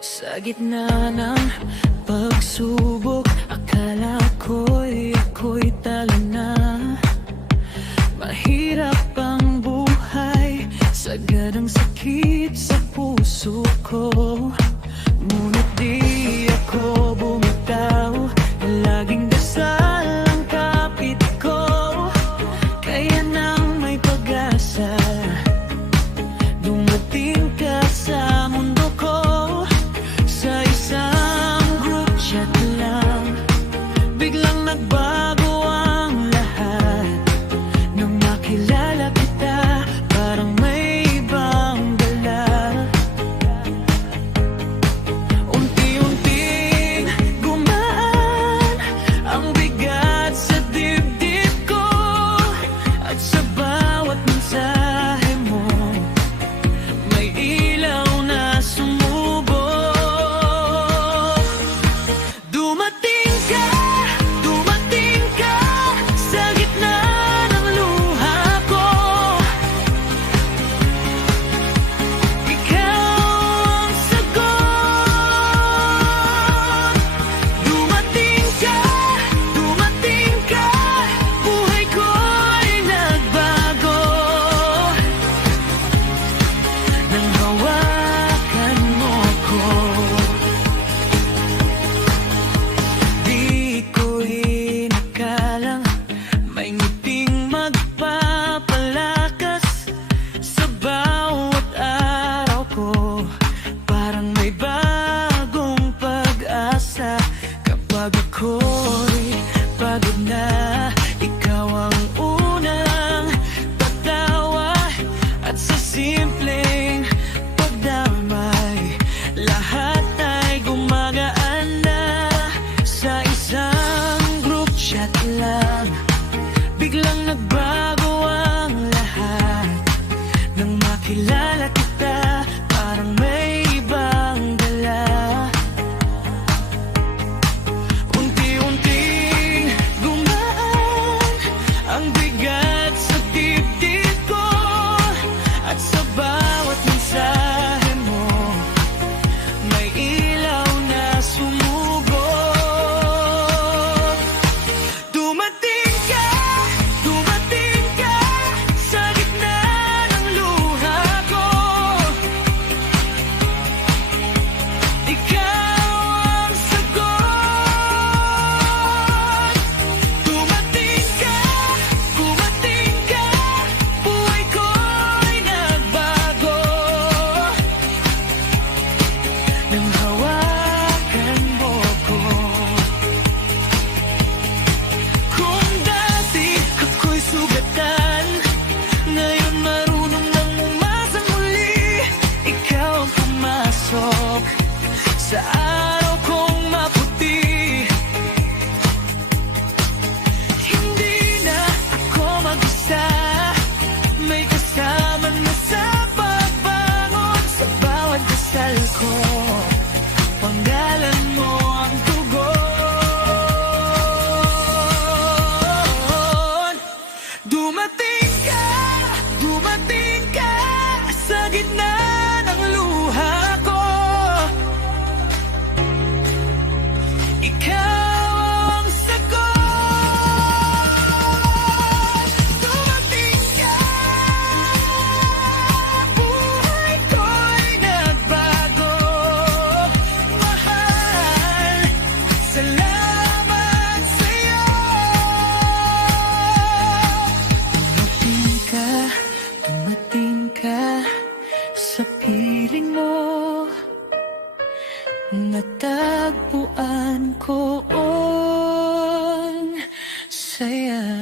Sa gitna ng pagsubok, akala ako'y talo na. Mahirap ang buhay, sagad ang sakit sa puso ko. Ngunit di ako bumitaw, laging dasal ang kapit ko. Kaya nang may pag-asa, dumating ka sa mundo ko. Sa isang group chat lang, biglang nagbago ang lahat. Nung nakilala kita, parang may ibang dala. Unti-unting gumaan ang bigat sa dibdib ko. At sa bawat mensahe mo, may ilaw na sumubok. Dumating ka sa gitna ng luha ko. Ikaw ang sagot. Dumating ka, buhay ko'y nagbago. Nang hawakan mo ko, di ko inakalang may ngiting magpapalakas sa bawat araw ko. Parang may bagong pag-asa kapag ako'y pagod na. Ikaw ang unang tatawa, at sa simpleng pagdamay, lahat ay gumagaan na. Sa isang group chat lang, biglang nagbago ang lahat. Nang makilala kita, parang may ibang dala. Unti-unting gumaan ang bigat sa dibdib ko. At sa bawat mensahe mo, may ilaw na sumubok. Dumating ka sa gitna ng luha ko. Ikaw ang sagot. Dumating ka, buhay ko'y nagbago. Nang hawakan mo ko. Kung dati ako'y sugatan, ngayon marunong nang umasang muli. Ikaw ang pumasok sa araw kong maputi. Hindi na ako mag-isa, may kasama na sa pagbangon. Sa bawat dasal ko, panggalan mo ang tugon. Dumating ka sa gitna ng luha ko. Ikaw ang sagot. Dumating ka, buhay ko'y nagbago. Mahal, salamat sa'yo. Dumating ka sa piling mo. Natagpuan ko ang saya.